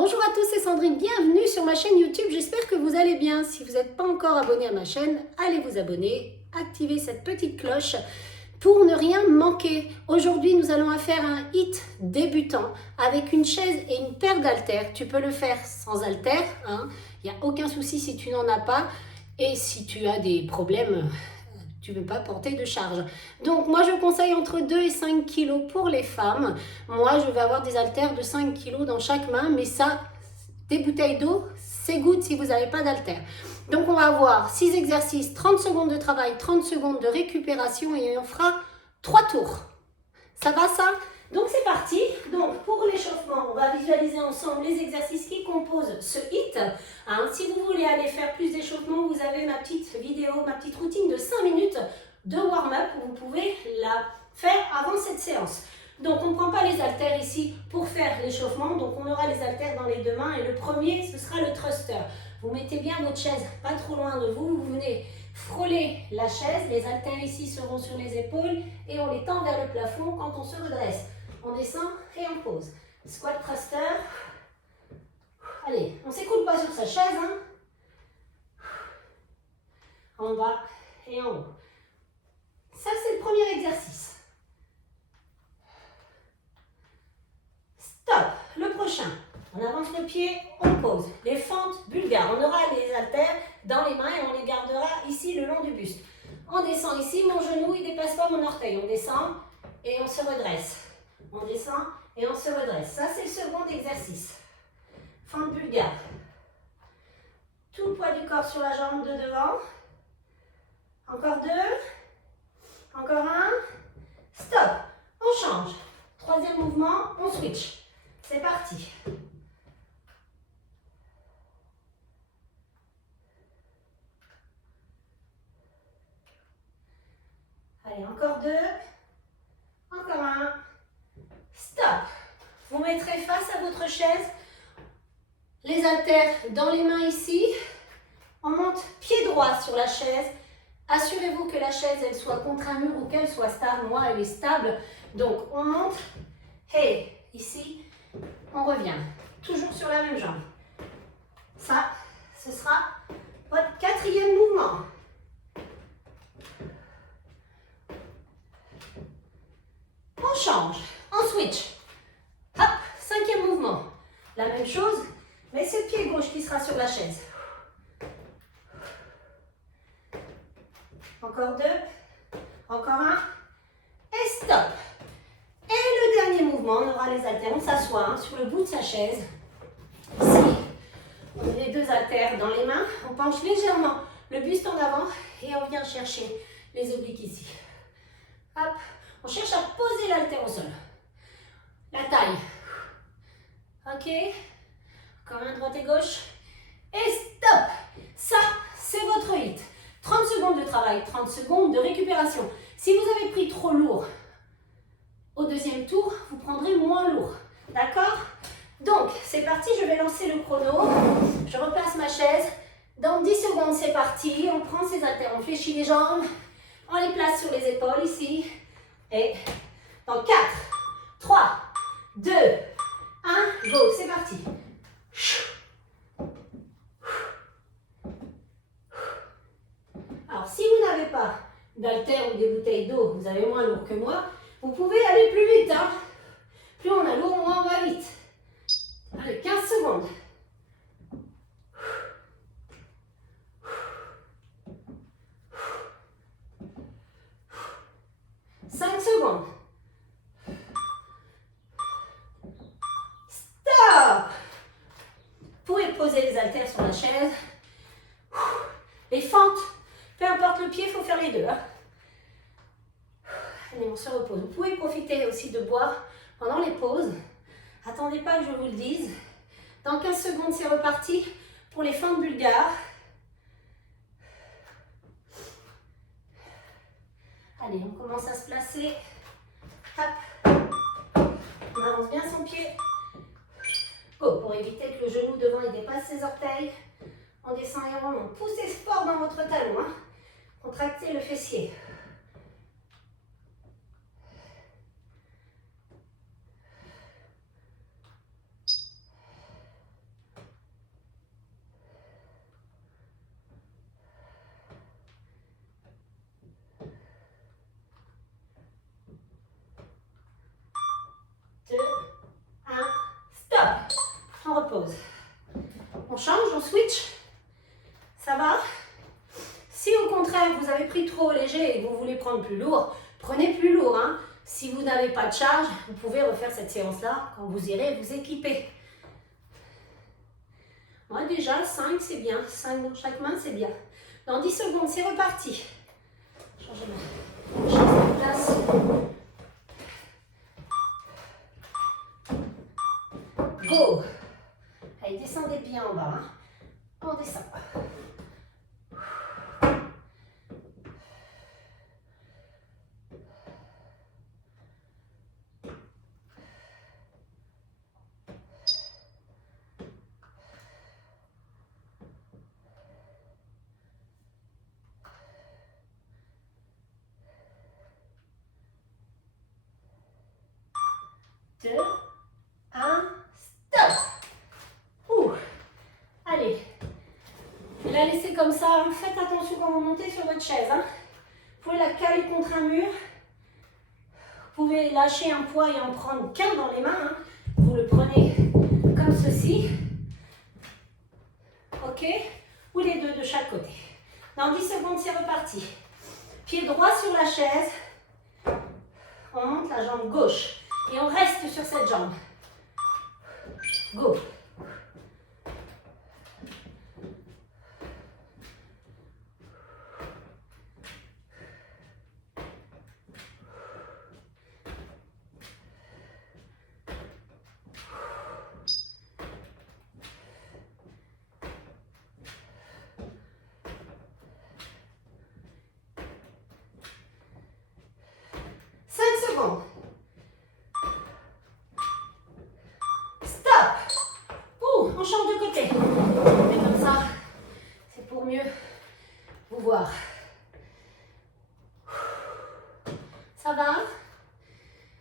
Bonjour à tous, c'est Sandrine, bienvenue sur ma chaîne YouTube, j'espère que vous allez bien. Si vous n'êtes pas encore abonné à ma chaîne, allez vous abonner, activez cette petite cloche pour ne rien manquer. Aujourd'hui, nous allons faire un hit débutant avec une chaise et une paire d'haltères. Tu peux le faire sans haltères, hein. Il n'y a aucun souci si tu n'en as pas et si tu as des problèmes. Tu ne veux pas porter de charge. Donc moi je conseille entre 2 et 5 kg pour les femmes. Moi je vais avoir des haltères de 5 kg dans chaque main, mais ça, des bouteilles d'eau, c'est good si vous n'avez pas d'haltères. Donc on va avoir 6 exercices, 30 secondes de travail, 30 secondes de récupération et on fera 3 tours. Ça va ça? Donc c'est parti. Donc pour l'échauffement, on va visualiser ensemble les exercices qui composent ce hit. Hein, si vous voulez aller faire plus d'échauffement, vous avez ma petite vidéo, ma petite routine de 5 minutes de warm-up où vous pouvez la faire avant cette séance. Donc on ne prend pas les haltères ici pour faire l'échauffement, donc on aura les haltères dans les deux mains et le premier ce sera le thruster. Vous mettez bien votre chaise pas trop loin de vous, vous venez frôler la chaise, les haltères ici seront sur les épaules et on les tend vers le plafond quand on se redresse. On descend et on pose. Squat thruster. Allez, on ne s'écoule pas sur sa chaise. Hein. En bas et en haut. Ça, c'est le premier exercice. Stop. Le prochain. On avance le pied, on pose. Les fentes bulgares. On aura les haltères dans les mains et on les gardera ici le long du buste. On descend ici, mon genou, il ne dépasse pas mon orteil. On descend et on se redresse. On descend et on se redresse. Ça, c'est le second exercice. Fente bulgare. Tout le poids du corps sur la jambe de devant. Encore deux. Encore un. Stop. On change. Troisième mouvement, on switch. C'est parti. Allez, encore deux. Encore un. Stop. Vous mettrez face à votre chaise. Les haltères dans les mains ici. On monte pied droit sur la chaise. Assurez-vous que la chaise elle soit contre un mur ou qu'elle soit stable. Moi, elle est stable. Donc, on monte. Et ici, on revient. Toujours sur la même jambe. Ça, ce sera votre quatrième mouvement. On change. On switch. Hop, cinquième mouvement. La même chose, mais c'est le pied gauche qui sera sur la chaise. Encore deux. Encore un. Et stop. Et le dernier mouvement, on aura les haltères. On s'assoit sur le bout de sa chaise. Ici, on met les deux haltères dans les mains. On penche légèrement le buste en avant et on vient chercher les obliques ici. Hop. On cherche à poser l'haltère au sol. La taille. Ok. Encore un, droite et gauche. Et stop. Ça, c'est votre hit. 30 secondes de travail, 30 secondes de récupération. Si vous avez pris trop lourd au deuxième tour, vous prendrez moins lourd. D'accord? Donc, c'est parti, je vais lancer le chrono. Je replace ma chaise. Dans 10 secondes, c'est parti. On prend ses haltères, on fléchit les jambes. On les place sur les épaules ici. Et dans 4, 3, 2, 1, go. C'est parti. Alors, si vous n'avez pas d'haltères ou des bouteilles d'eau, vous avez moins lourd que moi, vous pouvez aller plus vite. Hein. Plus on a lourd, moins on va vite. Allez, 15 secondes. 5 secondes. Stop. Vous pouvez poser les haltères sur la chaise. Les fentes, peu importe le pied, il faut faire les deux. Hein. Allez, on se repose. Vous pouvez profiter aussi de boire pendant les pauses. Attendez pas que je vous le dise. Dans 15 secondes, c'est reparti pour les fentes bulgares. Allez, on commence à se placer. Hop. On avance bien son pied. Go, pour éviter que le genou devant il dépasse ses orteils. On descend et on remonte. Poussez fort dans votre talon. Hein. Contractez le fessier. repose. On change, on switch. Ça va? Si au contraire, vous avez pris trop léger et que vous voulez prendre plus lourd, prenez plus lourd. Hein. Si vous n'avez pas de charge, vous pouvez refaire cette séance-là quand vous irez vous équiper. Moi déjà, 5 c'est bien. 5 dans chaque main, c'est bien. Dans 10 secondes, c'est reparti. Changez de place. Go! Allez, descendez bien en bas. Hein. On descend. 2, 1, stop. Ouh. Allez, je vais la laisser comme ça. Faites attention quand vous montez sur votre chaise. Hein. Vous pouvez la caler contre un mur. Vous pouvez lâcher un poids et en prendre qu'un dans les mains. Hein. Vous le prenez comme ceci. Ok? Ou les deux de chaque côté. Dans 10 secondes, c'est reparti. Pied droit sur la chaise. On monte la jambe gauche. Et on reste sur cette jambe. Go. Secondes. Stop. Ouh, on change de côté. Et comme ça, c'est pour mieux vous voir. Ça va?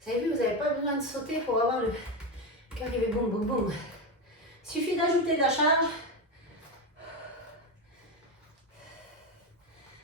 Vous avez vu, vous n'avez pas besoin de sauter pour avoir le cœur qui fait boum, boum, boum. Il suffit d'ajouter de la charge.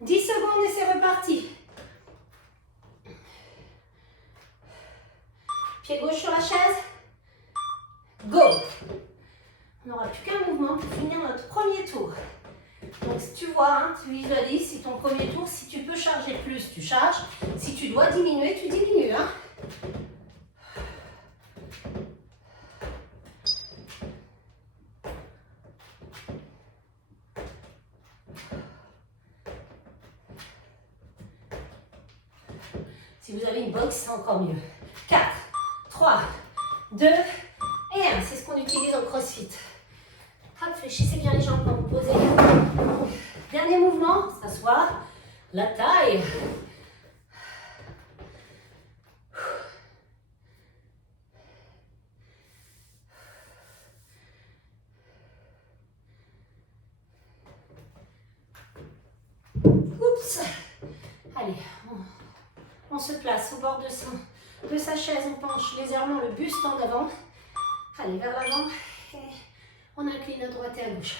10 secondes et c'est reparti. Pied gauche sur la chaise. Go! On n'aura plus qu'un mouvement pour finir notre premier tour. Donc si tu vois, hein, tu visualises, si ton premier tour, si tu peux charger plus, tu charges. Si tu dois diminuer, tu diminues. Hein. Si vous avez une box, c'est encore mieux. 4, 3, 2 et 1. C'est ce qu'on utilise en crossfit. Hop, fléchissez bien les jambes quand vous posez. Dernier mouvement, s'asseoir, la taille. Oups. Allez, on se place au bord de sa chaise, on penche légèrement le buste en avant. Allez, vers l'avant. Et on incline à droite et à gauche.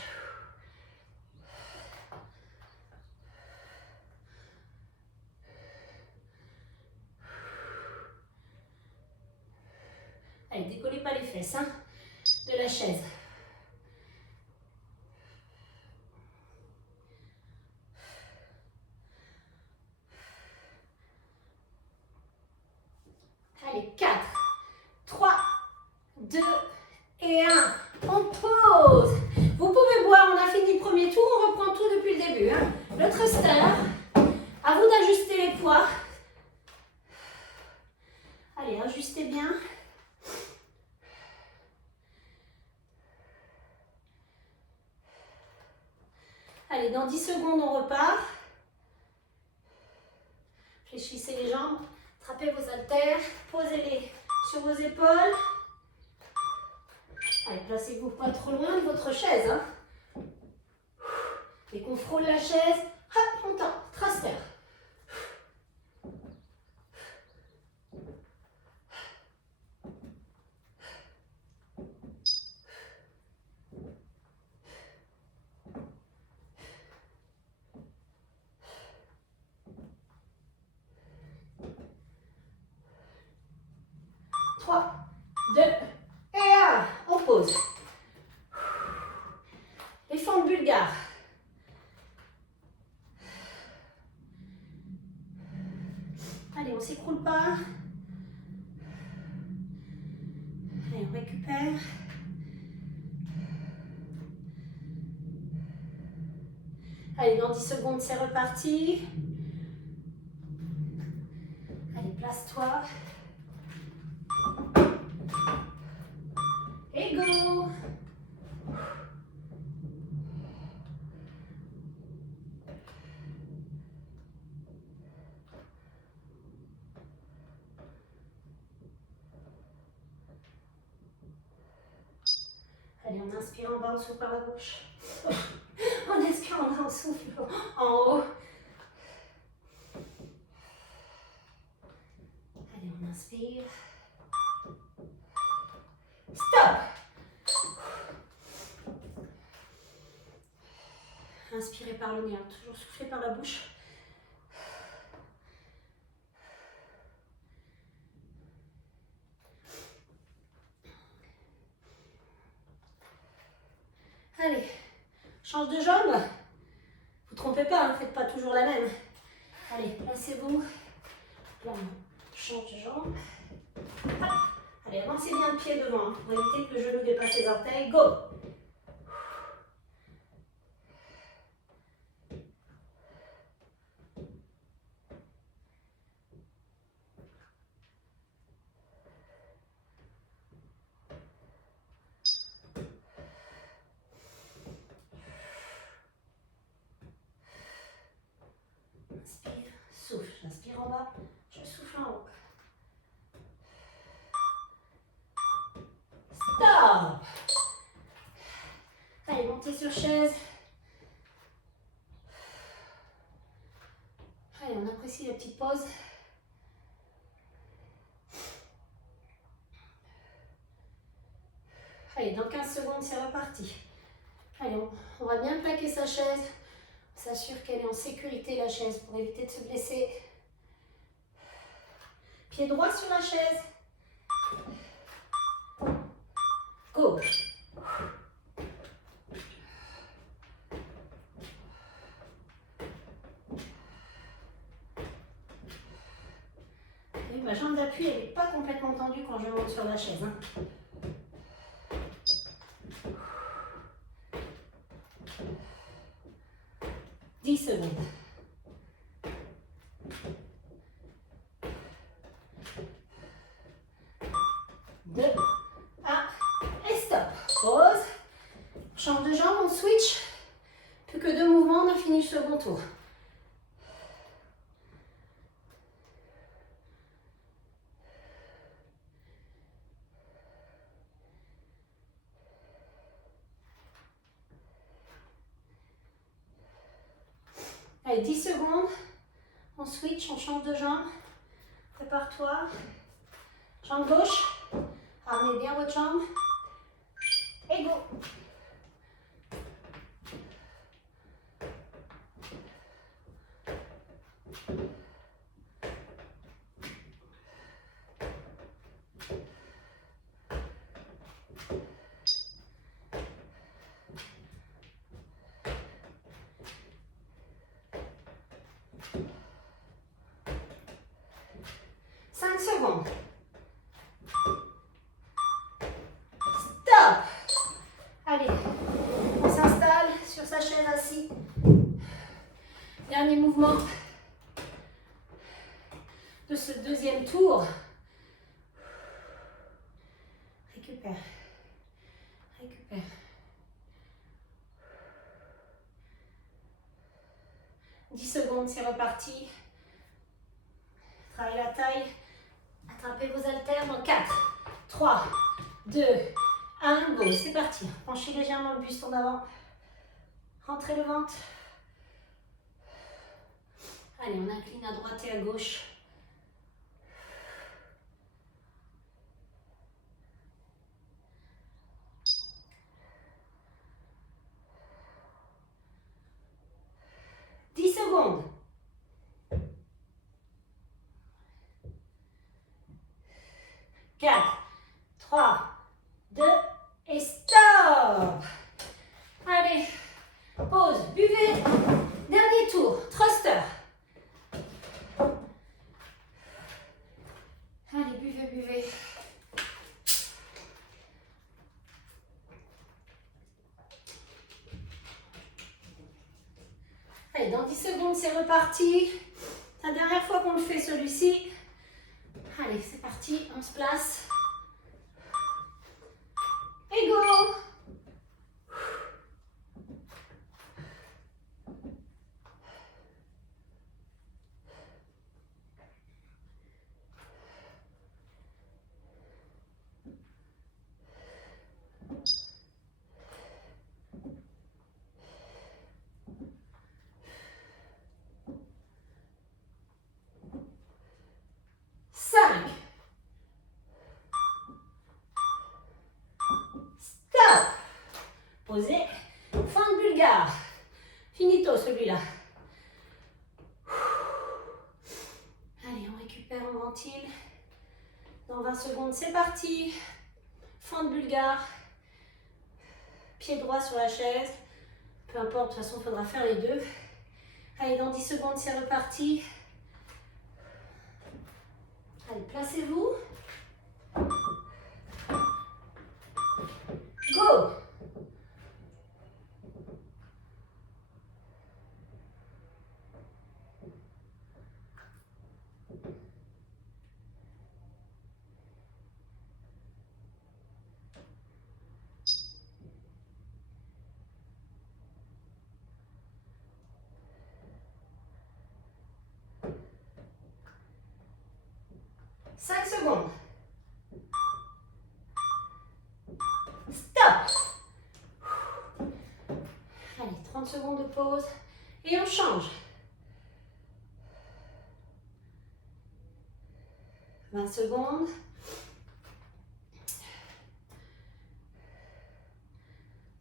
Allez, décollez pas les fesses hein, de la chaise. Allez, 4, 3, 2 et 1. On pose. Vous pouvez boire, on a fini le premier tour, on reprend tout depuis le début. Hein. Le thruster, à vous d'ajuster les poids. Allez, ajustez bien. Allez, dans 10 secondes, on repart. Fléchissez les jambes, attrapez vos haltères, posez-les sur vos épaules. Allez, placez-vous pas trop loin de votre chaise. Hein. Dès qu'on frôle la chaise, hop, on tend, thruster. On pose. Allez, dans 10 secondes, c'est reparti. Allez, place-toi. Et go! Allez, on inspire en bas, on souffle par la bouche. On expire en bas, on souffle en haut. Allez, on inspire. Stop! Inspirez par le nez, toujours souffler par la bouche. Allez, change de jambe. Vous ne trompez pas, ne faites pas toujours la même. Allez, placez-vous. Change de jambe. Allez, avancez bien le pied devant pour éviter que le genou dépasse les orteils. Go! Inspire, souffle. J'inspire en bas, je souffle en haut. Stop! Allez, montez sur chaise. Allez, on apprécie la petite pause. Allez, dans 15 secondes, c'est reparti. Allez, on va bien plaquer sa chaise. On s'assure qu'elle est en sécurité, la chaise, pour éviter de se blesser. Pied droit sur la chaise. Go! Et ma jambe d'appui, elle n'est pas complètement tendue quand je monte sur la chaise. 10 secondes. 2, 1, et stop. Pause. Change de jambe, on switch. Plus que 2 mouvements, on a fini le second tour. Allez, 10 secondes. On switch, on change de jambe. Prépare-toi. Jambe gauche. Armez bien votre jambe. Et go. Secondes. Stop. Allez, on s'installe sur sa chaise assis. Dernier mouvement de ce deuxième tour. Récupère. Récupère. « 10 secondes, c'est reparti. Travaillez la taille. Attrapez vos haltères dans 4, 3, 2, 1, go. C'est parti. Penchez légèrement le buste en avant. Rentrez le ventre. Allez, on incline à droite et à gauche. Secondes. 4, 3, 2 et stop. Allez, pause, buvez. Dernier tour, thruster. Allez, buvez, buvez. Allez, dans 10 secondes, c'est reparti. C'est la dernière fois qu'on le fait celui-ci. Allez, c'est parti, on se place. Et go! Stop. Posez. Fin de bulgare. Finito celui-là. Allez, on récupère, on ventile. Dans 20 secondes, c'est parti. Fin de bulgare. Pied droit sur la chaise. Peu importe, de toute façon, il faudra faire les deux. Allez, dans 10 secondes, c'est reparti. Allez, placez-vous. Go! Cinq secondes. Stop. Allez, 30 secondes de pause. Et on change. 20 secondes.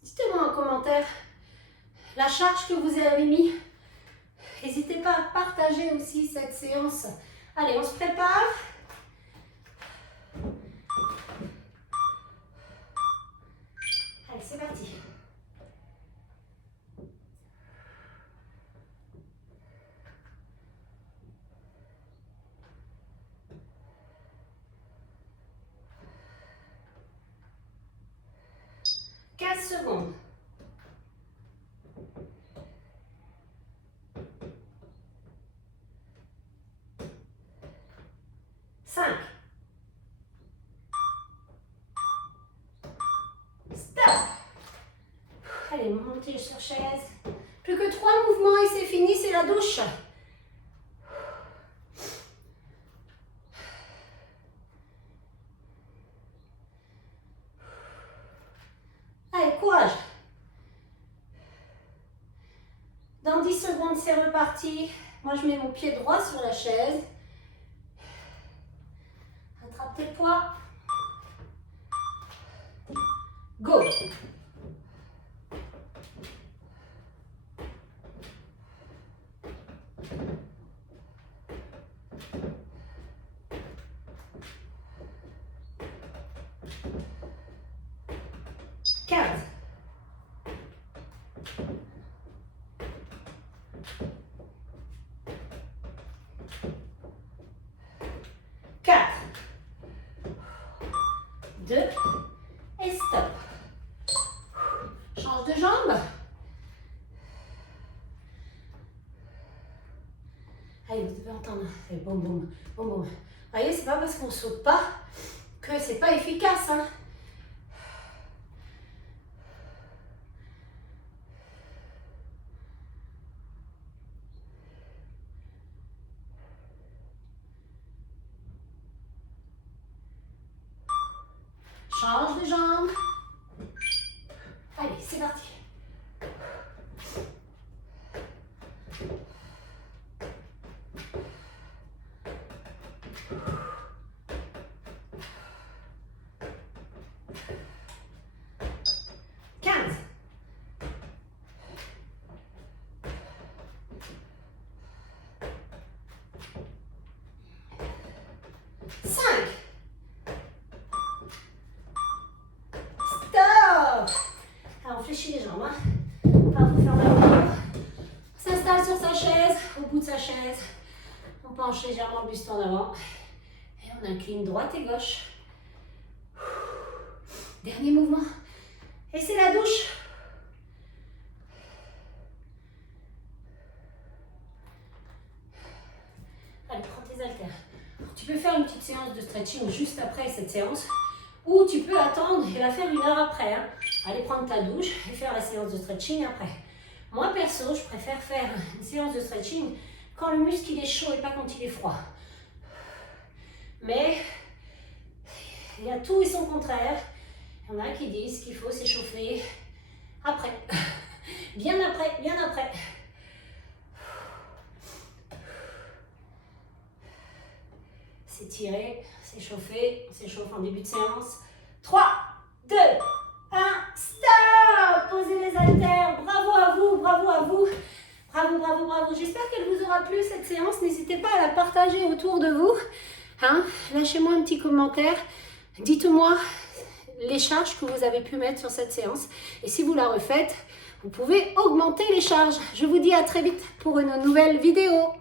Dites-moi en commentaire la charge que vous avez mis. N'hésitez pas à partager aussi cette séance. Allez, on se prépare. Allez, c'est parti. Secondes. 5. Stop. Allez, montez sur chaise. Plus que 3 mouvements et c'est fini, c'est la douche. Allez, courage. Dans 10 secondes, c'est reparti. Moi, je mets mon pied droit sur la chaise. Attrape tes poids. Go. Et stop. Change de jambe. Allez, vous devez entendre. C'est boum, boum, boum, boum. Vous voyez, c'est pas parce qu'on saute pas que c'est pas efficace. Hein. Change de jambe. Allez, c'est parti. Les jambes, hein. Pas vous faire mal au dos. On s'installe sur sa chaise, au bout de sa chaise. On penche légèrement le buste en avant. Et on incline droite et gauche. Dernier mouvement. Et c'est la douche. séance de stretching juste après cette séance, ou tu peux attendre et la faire 1 heure après. Hein. Aller prendre ta douche et faire la séance de stretching après. Moi, perso, je préfère faire une séance de stretching quand le muscle il est chaud et pas quand il est froid. Mais il y a tout et son contraire. Il y en a qui disent qu'il faut s'échauffer après. Bien après, bien après. S'étirer, s'échauffer, on s'échauffe en début de séance. 3, 2, 1, stop! Posez les haltères, bravo à vous, bravo à vous. Bravo, bravo, bravo. J'espère qu'elle vous aura plu cette séance. N'hésitez pas à la partager autour de vous. Hein? Lâchez-moi un petit commentaire. Dites-moi les charges que vous avez pu mettre sur cette séance. Et si vous la refaites, vous pouvez augmenter les charges. Je vous dis à très vite pour une nouvelle vidéo.